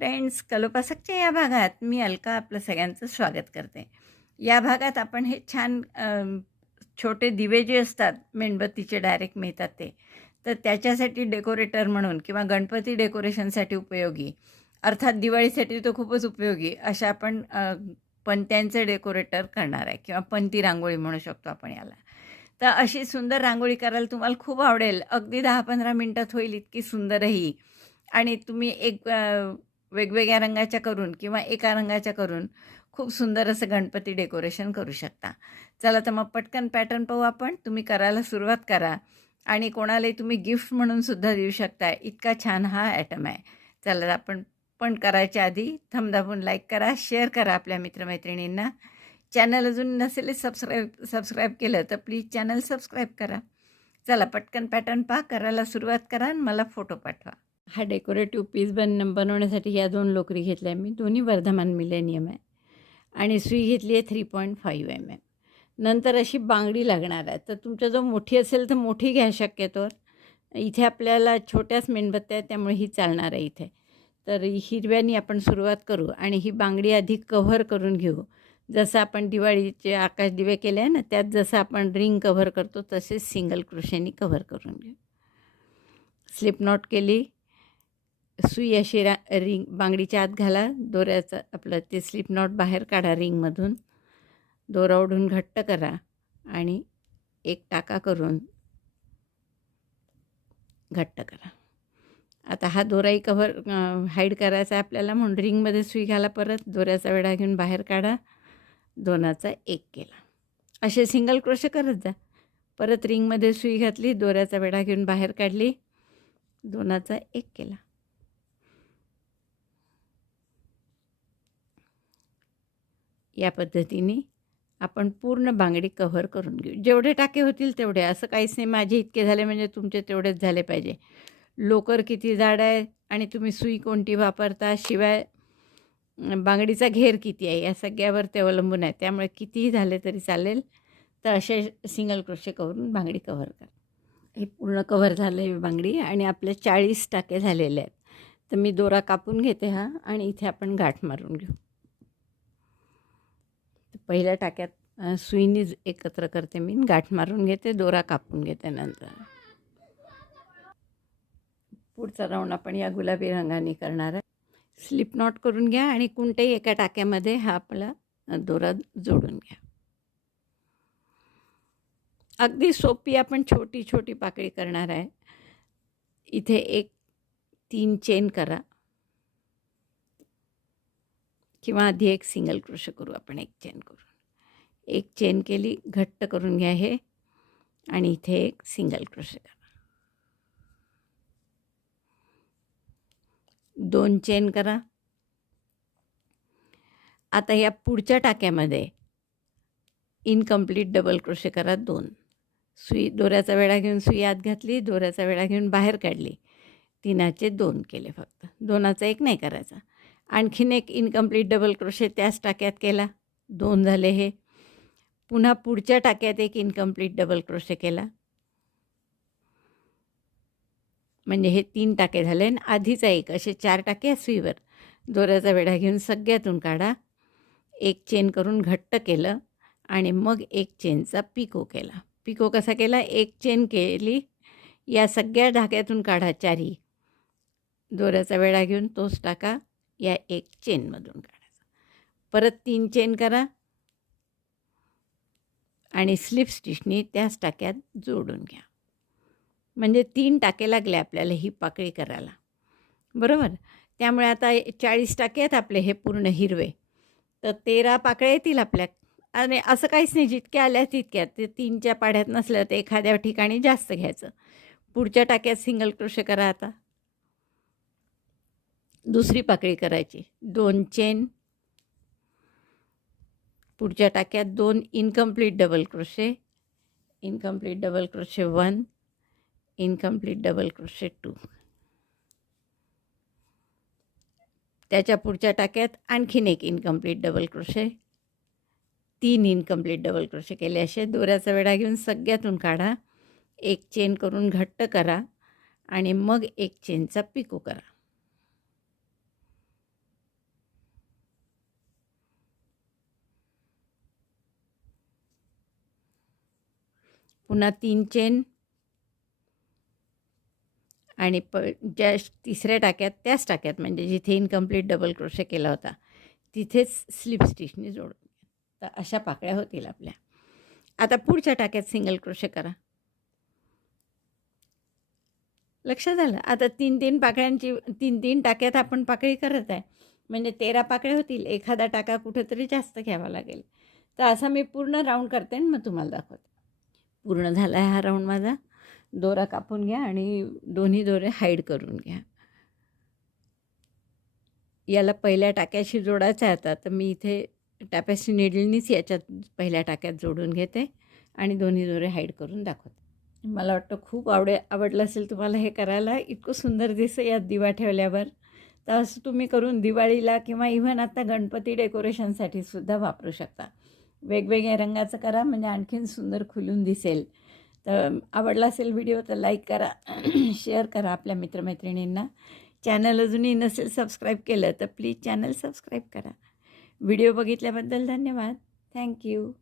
Friends, कलोपासकच्या या भागात मी अलका आपलं सगळ्यांचं स्वागत करते. या भागात आपण हे छान छोटे दिवे जे असतात मेणबत्तीचे डायरेक्ट मिळतात ते, तर त्याच्यासाठी डेकोरेटर म्हणून किंवा गणपती डेकोरेशनसाठी उपयोगी, अर्थात दिवाळीसाठी तर खूपच उपयोगी अशा आपण पणत्यांचे डेकोरेटर करणार आहे किंवा पणती रांगोळी म्हणू शकतो आपण याला. तर अशी सुंदर रांगोळी करायला तुम्हाला खूप आवडेल. अगदी 10-15 मिनिटात होईल इतकी सुंदरही. आणि तुम्ही वेगवेगळ्या रंगाच्या करून किंवा एका रंगाच्या करून खूप सुंदर असं गणपती डेकोरेशन करू शकता. चला तर मग पटकन पॅटर्न पाहू आपण. तुम्ही करायला सुरुवात करा आणि कोणालाही तुम्ही गिफ्ट म्हणून सुद्धा देऊ शकता. इतका छान हा ॲटम आहे. चला आपण पण करायच्या आधी थंब दाबून लाईक करा, शेअर करा आपल्या मित्रमैत्रिणींना. चॅनल अजून नसेल सबस्क्राईब केलं तर प्लीज चॅनल सबस्क्राईब करा. चला पटकन पॅटर्न पहा, करायला सुरुवात करा आणि मला फोटो पाठवा. हा डेकोरेटिव्ह पीस बनवण्यासाठी या 2 लोकरी घेतल्या मी. दोन्ही वर्धमान मिलेनियम आहे आणि सुई घेतली आहे 3.5 mm. नंतर अशी बांगडी लागणार आहे. तर तुमच्याजवळ मोठी असेल तर मोठी घ्या शक्यतोवर. इथे आपल्याला छोट्याच मेणबत्त्या आहेत त्यामुळे ही चालणार आहे इथे. तर हिरव्यानी आपण सुरुवात करू आणि ही बांगडी आधी कव्हर करून घेऊ. जसं आपण दिवाळीचे आकाशदिवे केले आहे ना, त्यात जसं आपण रिंग कव्हर करतो तसेच सिंगल क्रोशेनी कव्हर करून घेऊ. स्लिप नॉट केली. सुई अशी रिंग बांगडीच्या आत घाला. दोऱ्याचं आपलं ते स्लिप नॉट बाहेर काढा रिंगमधून. दोरा ओढून घट्ट करा आणि एक टाका करून घट्ट करा. आता हा दोराही कव्हर हाईड करायचा आहे आपल्याला, म्हणून रिंगमध्ये सुई घाला. परत दोऱ्याचा वेढा घेऊन बाहेर काढा. 2चा 1 केला. असे सिंगल क्रोशे करत जा. परत रिंगमध्ये सुई घातली, दोऱ्याचा वेढा घेऊन बाहेर काढली, 2चा 1 केला. या पद्धतीने आपण पूर्ण बांगडी कव्हर करून घेऊ. जेवढे टाके होतील तेवढे, असं काहीच नाही माझे इतके झाले म्हणजे तुमचे तेवढेच झाले पाहिजे. लोकर किती जाड आहे आणि तुम्ही सुई कोणती वापरता, शिवाय बांगडीचा घेर किती आहे, या सगळ्यावर ते अवलंबून आहे. त्यामुळे कितीही झाले तरी चालेल. तर असे सिंगल क्रोशे करून बांगडी कव्हर करा. हे पूर्ण कव्हर झालं आहे बांगडी आणि आपले 40 टाके झालेले आहेत. तर मी दोरा कापून घेते हा आणि इथे आपण गाठ मारून घेऊ. पहिल्या टाक्यात सुईनीच एकत्र करते मी, गाठ मारून घेते, दोरा कापून घेते. नंतर पुढचा राऊंड आपण या गुलाबी रंगाने करणार आहे. स्लिप नॉट करून घ्या आणि कोणत्याही एका टाक्यामध्ये हा आपला दोरा जोडून घ्या. अगदी सोपी आपण छोटी छोटी पाकळी करणार आहे. इथे एक 3 चेन करा किंवा आधी एक सिंगल क्रोशे करू आपण. एक चेन करून एक चेन केली, घट्ट करून घ्या हे आणि इथे एक सिंगल क्रोशे करा. 2 चेन करा. आता या पुढच्या टाक्यामध्ये इनकम्प्लीट डबल क्रोशे करा 2. सुई दोऱ्याचा वेढा घेऊन सुई आत घातली, दोऱ्याचा वेढा घेऊन बाहेर काढली, 3चे 2 केले फक्त. 2चा 1 नाही करायचा. आणखीन एक इनकम्प्लीट डबल क्रोशे त्याच टाक्यात केला, 2 झाले हे. पुन्हा पुढच्या टाक्यात एक इनकम्प्लीट डबल क्रोशे केला, म्हणजे हे 3 टाके झाले आणि आधीचा एक, असे 4 टाके सुईवर. दोऱ्याचा वेढा घेऊन सगळ्यातून काढा, एक चेन करून घट्ट केलं आणि मग एक चेनचा पिको केला. पिको कसा केला, एक चेन केली, या सगळ्या धाग्यातून काढा 4ही. दोऱ्याचा वेढा घेऊन तोच टाका या एक चेनमधून काढायचा. परत 3 चेन करा आणि स्लिप स्टिचनी त्याच टाक्यात जोडून घ्या. म्हणजे 3 टाके लागले आपल्याला ही पाकळी करायला, बरोबर. त्यामुळे आता 40 टाके आहेत आपले हे पूर्ण हिरवे, तर 13 पाकळ्या येतील आपल्या. आणि असं काहीच नाही, जितक्या आल्या तितक्यात. ते 3च्या पाढ्यात नसलं तर एखाद्या ठिकाणी जास्त घ्यायचं. पुढच्या टाक्यात सिंगल क्रोशे करा. आता दुसरी पाकळी करायची. 2 चेन, पुढच्या टाक्यात 2 incomplete double crochet, incomplete double crochet 1, incomplete double crochet 2. त्याच्या पुढच्या टाक्यात आणखीन एक incomplete double crochet, 3 incomplete double crochet केले. असे दोऱ्याचा वेढा घेऊन सगळ्यातून काढा, एक चेन करून घट्ट करा आणि मग एक चेनचा पिको करा. पुन्हा 3 चेन आणि ज्या तिसऱ्या टाक्यात त्याच टाक्यात म्हणजे जिथे इनकम्प्लीट डबल क्रोशे केला होता तिथेच स्लिप स्टिचने जोडून घ्या. तर अशा पाकळ्या होतील आपल्या. आता पुढच्या टाक्यात सिंगल क्रोशे करा. लक्षात आलं. आता 3-3 पाकळ्यांची 3-3 टाक्यात आपण पाकळी करत आहे म्हणजे 13 पाकळ्या होतील. एखादा टाका कुठेतरी जास्त घ्यावा लागेल. तर असा मी पूर्ण राऊंड करते आणि मग तुम्हाला दाखवते. पूर्ण झाला आहे हा राऊंड माझा. दोरा कापून घ्या आणि दोन्ही दोरे हाईड करून घ्या. याला पहिल्या टाक्याशी जोडायचं आहे आता, तर मी इथे टॅपेस्ट्री निडलनीच याच्यात पहिल्या टाक्यात जोडून घेते आणि दोन्ही दोरे हाईड करून दाखवते. मला वाटतं खूप आवडलं असेल तुम्हाला हे करायला. इतकं सुंदर दिसतं यात दिवा ठेवल्यावर. तर असं तुम्ही करून दिवाळीला किंवा इव्हन आता गणपती डेकोरेशनसाठी सुद्धा वापरू शकता. वेगवेगळ्या रंगाचं करा म्हणजे आणखीन सुंदर खुलून दिसेल. तर आवडला असेल व्हिडिओ तर लाईक करा, शेअर करा आपल्या मित्रमैत्रिणींना. चॅनल अजूनही नसेल सबस्क्राईब केलं तर प्लीज चॅनल सबस्क्राईब करा. व्हिडिओ बघितल्याबद्दल धन्यवाद. थँक्यू.